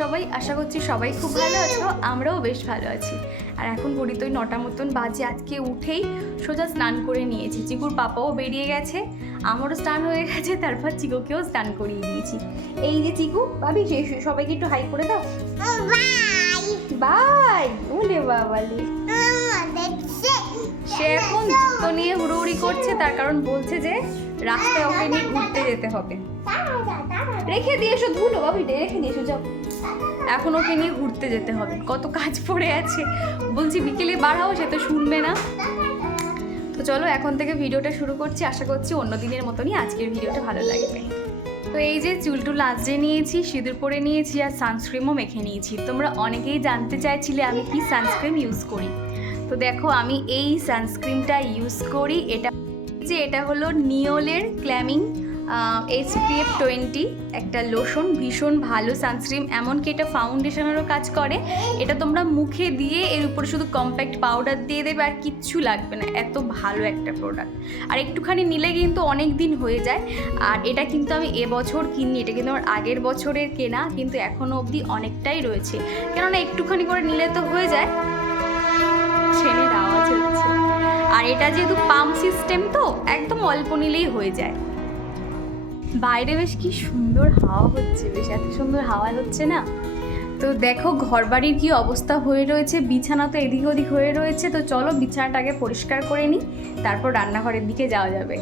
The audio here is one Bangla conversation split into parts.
সবাই, আশা করছি সবাই খুব ভালো আছো, আমরাও বেশ ভালো আছি। আর এখন ঘড়ি তো 9টা মতন বাজে। আজকে উঠেই সোজা স্নান করে নিয়েছি। চিকুর পাপাও বেরিয়ে গেছে, আমারও স্নান হয়ে গেছে, তারপর চিকুকেও স্নান করিয়ে দিয়েছি। এই যে চিকু, ভাবি সবাইকে একটু হাই করে দাও। Bye bye. ওলে বাবালে, সে এখন জুতো নিয়ে হুড়োহুড়ি করছে, তার কারণ বলছে যে রাস্তায় ওকে নিয়ে ঘুরতে যেতে হবে। রেখে দিয়েছো ধুলো, ভাবি রেখে দিয়েছো, যাও। এখন ওকে নিয়ে ঘুরতে যেতে হবে, কত কাজ পড়ে আছে। বলছি বিকেলে বাড়াও, সে তো শুনবে না। তো চলো এখন থেকে ভিডিওটা শুরু করছি। আশা করছি অন্য দিনের মতনই আজকের ভিডিওটা ভালো লাগবে। তো এই যে চুলটুল আঁচড়ে নিয়েছি, সিঁদুর পরে নিয়েছি, আর সানস্ক্রিমও মেখে নিয়েছি। তোমরা অনেকেই জানতে চাইছিলে আমি কি সানস্ক্রিম ইউজ করি। তো দেখো আমি এই সানস্ক্রিমটা ইউজ করি। এটা হলো নিওলের ক্ল্যামিং SPF 20 একটা লোশন, ভীষণ ভালো সানস্ক্রিম। এমনকি এটা ফাউন্ডেশনেরও কাজ করে। এটা তোমরা মুখে দিয়ে এর উপরে শুধু কম্প্যাক্ট পাউডার দিয়ে দেবে, আর কিচ্ছু লাগবে না। এত ভালো একটা প্রোডাক্ট, আর একটুখানি নিলে কিন্তু অনেক দিন হয়ে যায়। আর এটা কিন্তু আমি এবছর কিনি, এটা কিন্তু আমার আগের বছরের কেনা, কিন্তু এখনও অবধি অনেকটাই রয়েছে। কেননা একটুখানি করে নিলে তো হয়ে যায়। ট্রেনের আওয়াজ হচ্ছে। আর এটা যেহেতু পাম্প সিস্টেম, তো একদম অল্প নিলেই হয়ে যায়। বাইরে বেশ কি সুন্দর হাওয়া হচ্ছে, বেশ এত সুন্দর হাওয়া হচ্ছে না। তো দেখো ঘরবাড়ির কি অবস্থা হয়ে রয়েছে, বিছানা তো এদিক ওদিক হয়ে রয়েছে। তো চলো বিছানাটাকে পরিষ্কার করে নিই, তারপর রান্নাঘরের দিকে যাওয়া যাবে।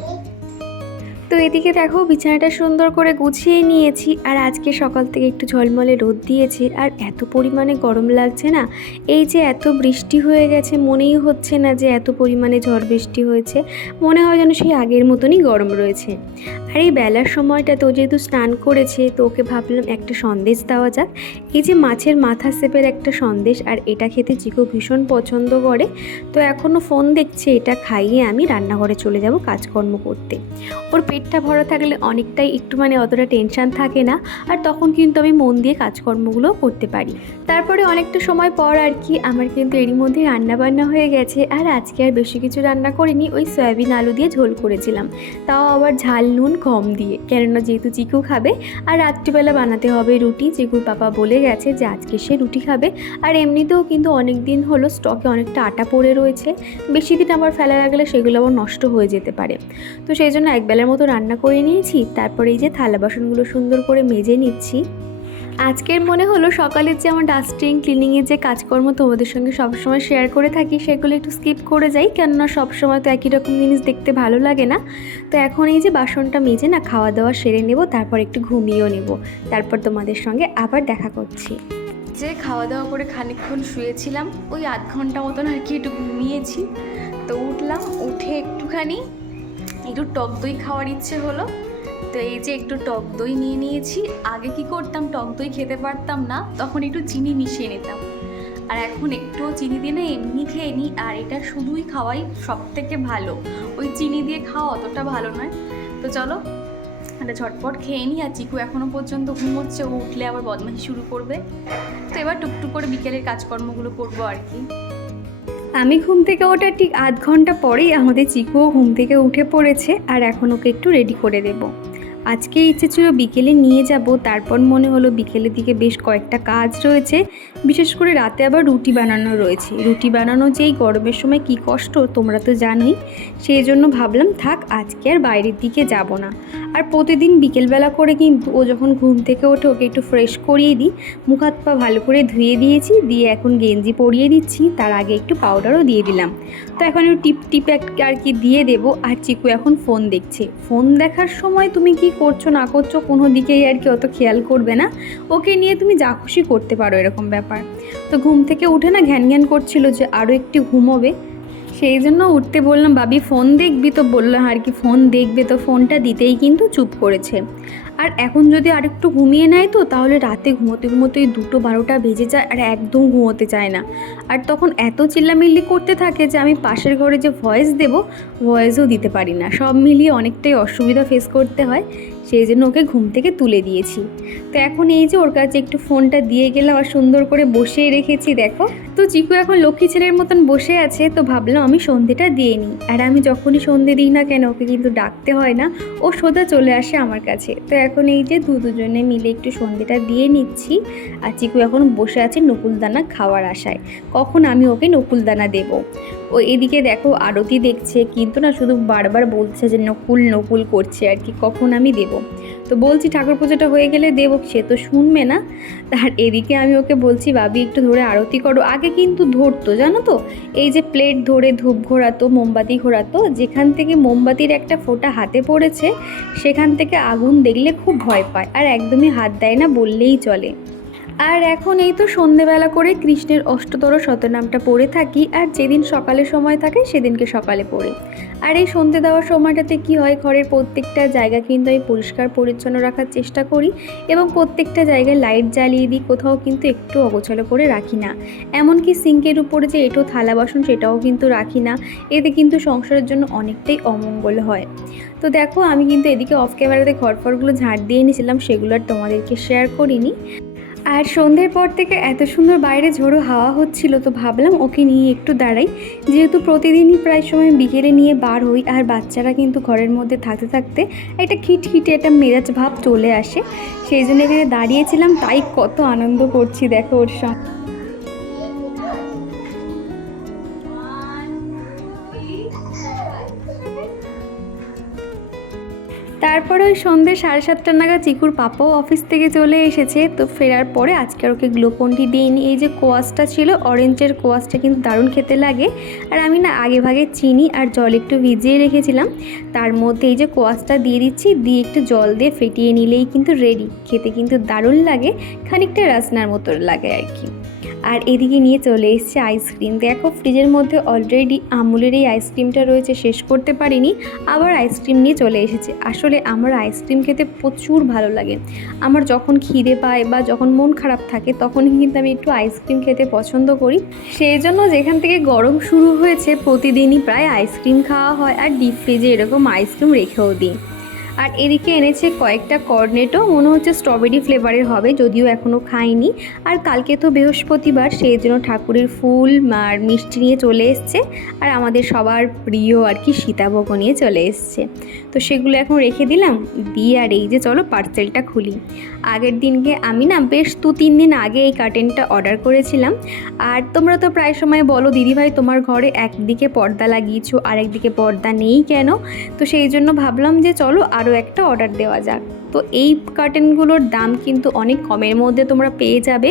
তো এদিকে দেখো বিছানাটা সুন্দর করে গুছিয়ে নিয়েছি। আর আজকে সকাল থেকে একটু ঝলমলে রোদ দিয়েছে, আর এত পরিমাণে গরম লাগছে না। এই যে এত বৃষ্টি হয়ে গেছে, মনেই হচ্ছে না যে এত পরিমাণে ঝড় বৃষ্টি হয়েছে। মনে হয় যেন সেই আগের মতনই গরম রয়েছে। আর এই বেলার সময়টা তো যেহেতু স্নান করেছে, তো ওকে ভাবলাম একটা সন্দেশ দেওয়া যাক। এই যে মাছের মাথা শেপের একটা সন্দেশ, আর এটা খেতে চিকু ভীষণ পছন্দ করে। তো এখনও ফোন দেখছে, এটা খাইয়ে আমি রান্নাঘরে চলে যাব কাজকর্ম করতে। ওর পেটটা ভরা থাকলে অনেকটাই একটু অতটা টেনশান থাকে না, আর তখন কিন্তু আমি মন দিয়ে কাজকর্মগুলো করতে পারি। তারপরে অনেকটা সময় পর আর কি আমার কিন্তু এরই মধ্যে রান্নাবান্না হয়ে গেছে। আর আজকে আর বেশি কিছু রান্না করিনি, ওই সয়াবিন আলু দিয়ে ঝোল করেছিলাম, তাও আবার ঝাল নুন কম দিয়ে, কেননা যেহেতু চিকু খাবে। আর রাত্রিবেলা বানাতে হবে রুটি। চিকুর পাপা বলে গেছে যে আজকে সে রুটি খাবে। আর এমনিতেও কিন্তু অনেক দিন হলো স্টকে অনেকটা আটা পড়ে রয়েছে, বেশি দিন আবার ফেলা রাখলে সেগুলো আবার নষ্ট হয়ে যেতে পারে। তো সেই জন্য একবেলার মতো রান্না করে নিয়েছি। তারপরে এই যে থালা বাসনগুলো সুন্দর করে মেজে নিচ্ছি। আজকের মনে হলো সকালের যে আমার ডাস্টিং ক্লিনিংয়ের যে কাজকর্ম তোমাদের সঙ্গে সবসময় শেয়ার করে থাকি, সেগুলো একটু স্কিপ করে যাই, কেননা সবসময় তো একই রকম জিনিস দেখতে ভালো লাগে না। তো এখন এই যে বাসনটা মেজে না খাওয়া দাওয়া সেরে নেব, তারপর একটু ঘুমিয়েও নেব। তারপর তোমাদের সঙ্গে আবার দেখা করছি। যে খাওয়া দাওয়া করে খানিকক্ষণ শুয়েছিলাম, ওই আধ ঘন্টা মতন আর কি একটু ঘুমিয়েছি। তো উঠলাম, উঠে একটু টক দই খাওয়ার ইচ্ছে হলো। তো এই যে একটু টক দই নিয়ে নিয়েছি। আগে কি করতাম, টক দই খেতে পারতাম না, তখন একটু চিনি মিশিয়ে নিতাম। আর এখন একটুও চিনি দিয়ে না এমনি খেয়ে নিই। আর এটা শুধুই খাওয়াই সব থেকে ভালো, ওই চিনি দিয়ে খাওয়া অতটা ভালো নয়। তো চলো এটা ঝটপট খেয়ে নিই। আর চিকু এখনও পর্যন্ত ঘুমোচ্ছে, ও উঠলে আবার বদমাশি শুরু করবে। তো এবার টুকটুক করে বিকেলের কাজকর্মগুলো করবো আর কি। আমি ঘুম থেকে ওঠার ঠিক আধ ঘন্টা পরেই আমাদের চিকুও ঘুম থেকে উঠে পড়েছে। আর এখন ওকে একটু রেডি করে দেবো। আজকে ইচ্ছে ছিল বিকেলে নিয়ে যাব, তারপর মনে হলো বিকেলের দিকে বেশ কয়েকটা কাজ রয়েছে, বিশেষ করে রাতে আবার রুটি বানানো রয়েছে। রুটি বানানো যে এই গরমের সময় কি কষ্ট তোমরা তো জানোই। সেই জন্য ভাবলাম থাক, আজকে আর বাইরের দিকে যাব না। আর প্রতিদিন বিকেলবেলা করে কিন্তু ও যখন ঘুম থেকে ওঠে ওকে একটু ফ্রেশ করিয়ে দিই। মুখ হাত পা ভালো করে ধুয়ে দিয়েছি, দিয়ে এখন গেঞ্জি পরিয়ে দিচ্ছি, তার আগে একটু পাউডারও দিয়ে দিলাম। তো এখন একটু টিপ আর কি দিয়ে দেবো। আর চিকু এখন ফোন দেখছে। ফোন দেখার সময় তুমি কি করছো না করছো কোনো দিকেই আর কি অত খেয়াল করবে না, ওকে নিয়ে তুমি যা খুশি করতে পারো, এরকম ব্যাপার। তো ঘুম থেকে উঠে না ঘ্যান করছিল যে আরও একটু ঘুমোবে। সেই জন্য উঠতে বললাম, বাবি ফোন দেখবি? তো বললাম আর কি ফোন দেখবে, তো ফোনটা দিতেই কিন্তু চুপ করেছে। আর এখন যদি আরেকটু ঘুমিয়ে নেয় তো তাহলে রাতে ঘুমোতেই 2-12টা বেজে যায়, আর একদম ঘুমোতে চায় না। আর তখন এত চিল্লামিল্লি করতে থাকে যে আমি পাশের ঘরে যে ভয়েস দেবো, ভয়েসও দিতে পারি না। সব মিলিয়ে অনেকটাই অসুবিধা ফেস করতে হয়। সেই জন্য ওকে ঘুম থেকে তুলে দিয়েছি। তো এখন এই যে ওর কাছে একটু ফোনটা দিয়ে গেলাম, আর সুন্দর করে বসিয়ে রেখেছি দেখো। তো চিকু এখন লক্ষ্মী ছেলের মতন বসে আছে। তো ভাবলাম আমি সন্ধেটা দিয়ে নিই। আর আমি যখনই সন্ধে দিই না কেন, ওকে কিন্তু ডাকতে হয় না, ও সোজা চলে আসে আমার কাছে। তো এখন এই যে দুজনে মিলে একটু সন্ধেটা দিয়ে নিচ্ছি। আর চিকু এখন বসে আছে নকুলদানা খাওয়ার আশায়, কখন আমি ওকে নকুলদানা দেব। ও এদিকে দেখো আরতি দেখছে, কিন্তু না শুধু বারবার বলছে যে নকুল নকুল করছে আর কি, কখন আমি দেব। তো বলছি ঠাকুর পুজোটা হয়ে গেলে দেবো, সে তো শুনবে না। আর এদিকে আমি ওকে বলছি ভাবি একটু ধরে আরতি করো। আগে কিন্তু ধরতো জানো তো, এই যে প্লেট ধরে ধূপ ঘোরাতো, মোমবাতি ঘোরাতো, যেখান থেকে মোমবাতির একটা ফোঁটা হাতে পড়েছে সেখান থেকে আগুন দেখলে খুব ভয় পায় আর একদমই হাত দেয় না বললেই চলে। আর এখন এই তো সন্ধেবেলা করে কৃষ্ণের অষ্টতর শতনামটা পড়ে থাকি, আর যেদিন সকালে সময় থাকে সেদিনকে সকালে পড়ি। আর এই সন্ধে দেওয়ার সময়টাতে কি হয়, ঘরের প্রত্যেকটা জায়গা কিন্তু আমি পরিষ্কার পরিচ্ছন্ন রাখার চেষ্টা করি এবং প্রত্যেকটা জায়গায় লাইট জ্বালিয়ে দিই, কোথাও কিন্তু একটু অগোছালো করে রাখি না। এমনকি সিঙ্কের উপরে যে এঁটো থালা বাসন সেটাও কিন্তু রাখি না, এতে কিন্তু সংসারের জন্য অনেকটাই অমঙ্গল হয়। তো দেখো আমি কিন্তু এদিকে অফ ক্যামেরাতে ঘরফরগুলো ঝাড় দিয়ে নিয়েছিলাম, সেগুলো আর তোমাদেরকে শেয়ার করিনি। আর সন্ধ্যের পর থেকে এত সুন্দর বাইরে ঝোড়ো হাওয়া হচ্ছিল, তো ভাবলাম ওকে নিয়ে একটু দাঁড়াই, যেহেতু প্রতিদিনই প্রায় সময় বিকেলে নিয়ে বার হই আর বাচ্চারা কিন্তু ঘরের মধ্যে থাকতে থাকতে একটা খিটখিটে একটা মেজাজ ভাব চলে আসে, সেই জন্য এখানে দাঁড়িয়েছিলাম। তাই কত আনন্দ করছি দেখো ওর সঙ্গে। তারপরে ওই সন্ধ্যে 7:30 নাগাদ চিকুর পাপাও অফিস থেকে চলে এসেছে। তো ফেরার পরে আজকে ওকে গ্লুকন্ডি দিইনি, এই যে কোয়াশটা ছিল অরেঞ্জের কোয়াশটা কিন্তু দারুণ খেতে লাগে। আর আমি না আগে ভাগে চিনি আর জল একটু ভিজিয়ে রেখেছিলাম, তার মধ্যে এই যে কোয়াশটা দিয়ে দিচ্ছি, দিয়ে একটু জল দিয়ে ফেটিয়ে নিলেই কিন্তু রেডি। খেতে কিন্তু দারুণ লাগে, খানিকটা রাসনার মতো লাগে আর কি। আর এদিকে নিয়ে চলে এসেছে আইসক্রিম। দেখো ফ্রিজের মধ্যে অলরেডি আমুলের এই আইসক্রিমটা রয়েছে, শেষ করতে পারিনি, আবার আইসক্রিম নিয়ে চলে এসেছে। আসলে আমার আইসক্রিম খেতে প্রচুর ভালো লাগে। আমার যখন খিদে পায় বা যখন মন খারাপ থাকে তখনই কিন্তু আমি একটু আইসক্রিম খেতে পছন্দ করি। সেই জন্য যেখান থেকে গরম শুরু হয়েছে প্রতিদিনই প্রায় আইসক্রিম খাওয়া হয়, আর ডিপ ফ্রিজে এরকম আইসক্রিম রেখেও দিই। আর এদিকে এনেছে কয়েকটা কর্নেটো, মনে হচ্ছে স্ট্রবেরি ফ্লেভারের হবে, যদিও এখনও খাইনি। আর কালকে তো বৃহস্পতিবার, সেই জন্য ঠাকুরের ফুল আর মিষ্টি নিয়ে চলে এসছে, আর আমাদের সবার প্রিয় আর কি সীতাভোগও নিয়ে চলে এসছে। তো সেগুলো এখন রেখে দিলাম দিয়ে, আর এই যে চলো পার্সেলটা খুলি। আগের দিনকে আমি না বেশ 2-3 দিন আগে এই কার্টেনটা অর্ডার করেছিলাম। আর তোমরা তো প্রায় সময় বলো দিদিভাই তোমার ঘরে একদিকে পর্দা লাগিয়েছো আর একদিকে পর্দা নেই কেন, তো সেই জন্য ভাবলাম যে চলো আরও একটা অর্ডার দেওয়া যাক। তো এই কার্টেনগুলোর দাম কিন্তু অনেক কমের মধ্যে তোমরা পেয়ে যাবে।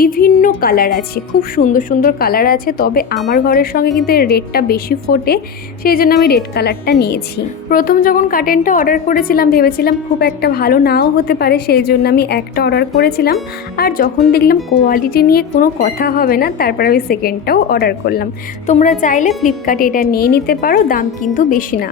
বিভিন্ন কালার আছে, খুব সুন্দর সুন্দর কালার আছে, তবে আমার ঘরের সঙ্গে কিন্তু এর রেটটা বেশি ফোটে, সেই জন্য আমি রেড কালারটা নিয়েছি। প্রথম যখন কার্টেনটা অর্ডার করেছিলাম ভেবেছিলাম খুব একটা ভালো নাও হতে পারে, সেই জন্য আমি একটা অর্ডার করেছিলাম। আর যখন দেখলাম কোয়ালিটি নিয়ে কোনো কথা হবে না, তারপর আমি সেকেন্ডটাও অর্ডার করলাম। তোমরা চাইলে ফ্লিপকার্টে এটা নিয়ে নিতে পারো, দাম কিন্তু বেশি না।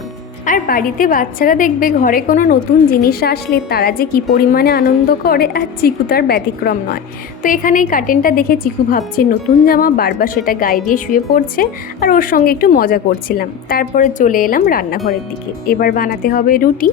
আর বাড়িতে বাচ্চারা দেখবে ঘরে কোনো নতুন জিনিস আসলে তারা যে কী পরিমাণে আনন্দ করে, আর চিকু তার ব্যতিক্রম নয়। তো এখানে এই কার্টেনটা দেখে চিকু ভাবছে নতুন জামা, বারবার সেটা গায়ে দিয়ে শুয়ে পড়ছে, আর ওর সঙ্গে একটু মজা করছিলাম। তারপরে চলে এলাম রান্নাঘরের দিকে, এবার বানাতে হবে রুটি।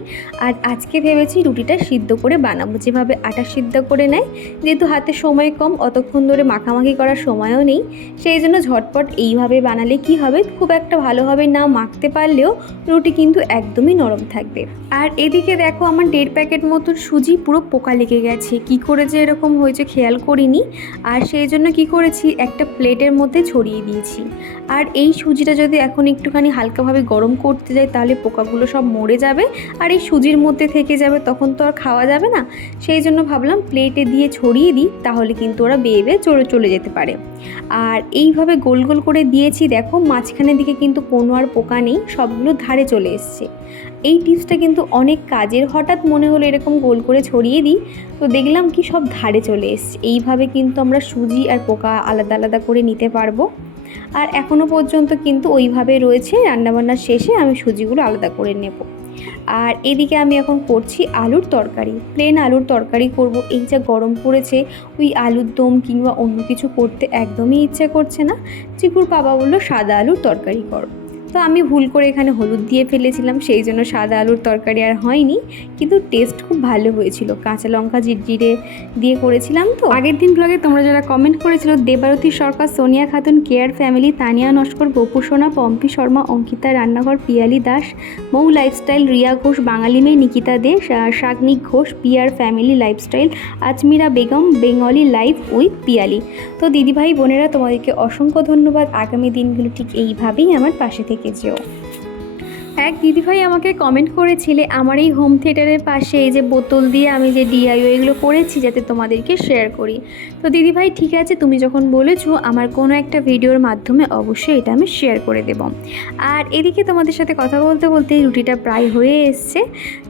আর আজকে ভেবেছি রুটিটা সিদ্ধ করে বানাবো, যেভাবে আটা সিদ্ধ করে নেয়, যেহেতু হাতে সময় কম, অতক্ষণ ধরে মাখামাখি করার সময়ও নেই, সেই জন্য ঝটপট এইভাবে বানালে কি হবে, খুব একটা ভালোভাবে না মাখতে পারলেও রুটি কিন্তু একদমই নরম থাকবে। আর এদিকে দেখো আমার 1.5 প্যাকেট মতো সুজি পুরো পোকা লেগে গেছে, কি করে যে এরকম হয়েছে খেয়াল করিনি। আর সেই জন্য কি করেছি, একটা প্লেটের মধ্যে ছড়িয়ে দিয়েছি। আর এই সুজিটা যদি এখন একটুখানি হালকাভাবে গরম করতে যাই তাহলে পোকাগুলো সব মরে যাবে, আর এই সুজির মধ্যে থেকে যাবে, তখন তো আর খাওয়া যাবে না। সেই জন্য ভাবলাম প্লেটে দিয়ে ছড়িয়ে দিই, তাহলে কিন্তু ওরা বেয়ে বেয়ে চলে যেতে পারে। আর এইভাবে গোল গোল করে দিয়েছি, দেখো মাঝখানের দিকে কিন্তু কোনো আর পোকা নেই, সবগুলো ধারে চলে এসছে। এই টিপসটা কিন্তু অনেক কাজের। হঠাৎ মনে হলো এরকম গোল করে ছড়িয়ে দিই, তো দেখলাম কি সব ধারে চলে এসছে। এইভাবে কিন্তু আমরা সুজি আর পোকা আলাদা আলাদা করে নিতে পারবো। আর এখনও পর্যন্ত কিন্তু ওইভাবে রয়েছে, রান্নাবান্নার শেষে আমি সুজিগুলো আলাদা করে নেব। আর এদিকে আমি এখন করছি আলুর তরকারি, প্লেন আলুর তরকারি করব। এই যা গরম পড়েছে, ওই আলুর দম কিংবা অন্য কিছু করতে একদমই ইচ্ছে করছে না। চিকুর বাবা বললো সাদা আলুর তরকারি করো, তো আমি ভুল করে এখানে হলুদ দিয়ে ফেলেছিলাম, সেই জন্য সাদা আলুর তরকারি আর হয়নি, কিন্তু টেস্ট খুব ভালো হয়েছিল। কাঁচা লঙ্কা জিরে দিয়ে করেছিলাম। তো আগের দিন ব্লগে তোমরা যারা কমেন্ট করেছিল, Debarati Sarkar, Sonia Khatun, care family, Tania Naskar, Gopu Sona, Pampi Sharma, Ankita Rannaghar, Piyali Das, Mou lifestyle, Riya Ghosh, Bangali Meye, Nikita De, Sagnik Ghosh, Piyar family lifestyle, Azmira Begum, Bengali life with Piyali. তো দিদিভাই বোনেরা, তোমাদেরকে অসংখ্য ধন্যবাদ। আগামী দিনগুলো ঠিক এইভাবেই আমার পাশে থেকে যেও। এক দিদিভাই আমাকে কমেন্ট করেছিলে আমার এই হোম থিয়েটারের পাশে এই যে বোতল দিয়ে আমি যে ডিআইওয়াই এগুলো করেছি যাতে তোমাদেরকে শেয়ার করি। তো দিদিভাই ঠিক আছে, তুমি যখন বলেছো আমার কোনো একটা ভিডিওর মাধ্যমে অবশ্যই এটা আমি শেয়ার করে দেব। আর এদিকে তোমাদের সাথে কথা বলতে বলতে রুটিটা প্রায় হয়ে এসছে।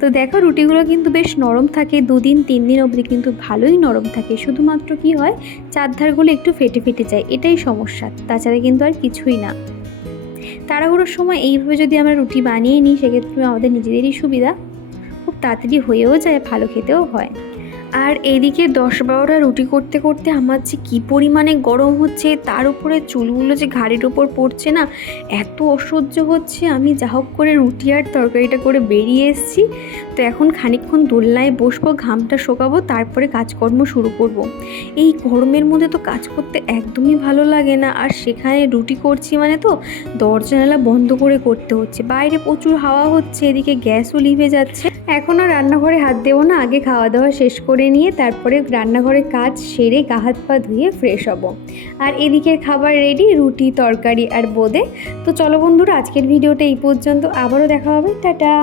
তো দেখো রুটিগুলো কিন্তু বেশ নরম থাকে, 2 দিন 3 দিন অবধি কিন্তু ভালোই নরম থাকে। শুধুমাত্র কি হয়, চারধারগুলো একটু ফেটে ফেটে যায়, এটাই সমস্যা, তাছাড়া কিন্তু আর কিছুই না। তাড়াহুড়োর সময় এইভাবে যদি আমরা রুটি বানিয়ে নিই সেক্ষেত্রে আমাদের নিজেদেরই সুবিধা, খুব তাড়াতাড়ি হয়েও যায়, ভালো খেতেও হয়। আর এদিকে 10-12টা রুটি করতে করতে আমার যে কী পরিমাণে গরম হচ্ছে, তার উপরে চুলগুলো যে ঘাড়ির ওপর পড়ছে না, এত অসহ্য হচ্ছে। আমি যা হোক করে রুটি আর তরকারিটা করে বেরিয়ে এসেছি। তো এখন খানিকক্ষণ দোলনায় বসবো, ঘামটা শোকাবো, তারপরে কাজকর্ম শুরু করব। এই গরমের মধ্যে তো কাজ করতে একদমই ভালো লাগে না, আর সেখানে রুটি করছি মানে তো দরজা জানালা বন্ধ করে করতে হচ্ছে। বাইরে প্রচুর হাওয়া হচ্ছে, এদিকে গ্যাসও লিভে যাচ্ছে। এখন আর রান্নাঘরে হাত দেবো না, আগে খাওয়া দাওয়া শেষ করে নিয়ে তারপরে রান্নাঘরে কাজ সেরে গা হাত পা ধুয়ে ফ্রেশ হব। আর এদিকের খাবার রেডি, রুটি, তরকারি আর বোঁদে। তো চলো বন্ধুরা, আজকের ভিডিওটা এই পর্যন্ত, আবারও দেখা হবে, টাটা।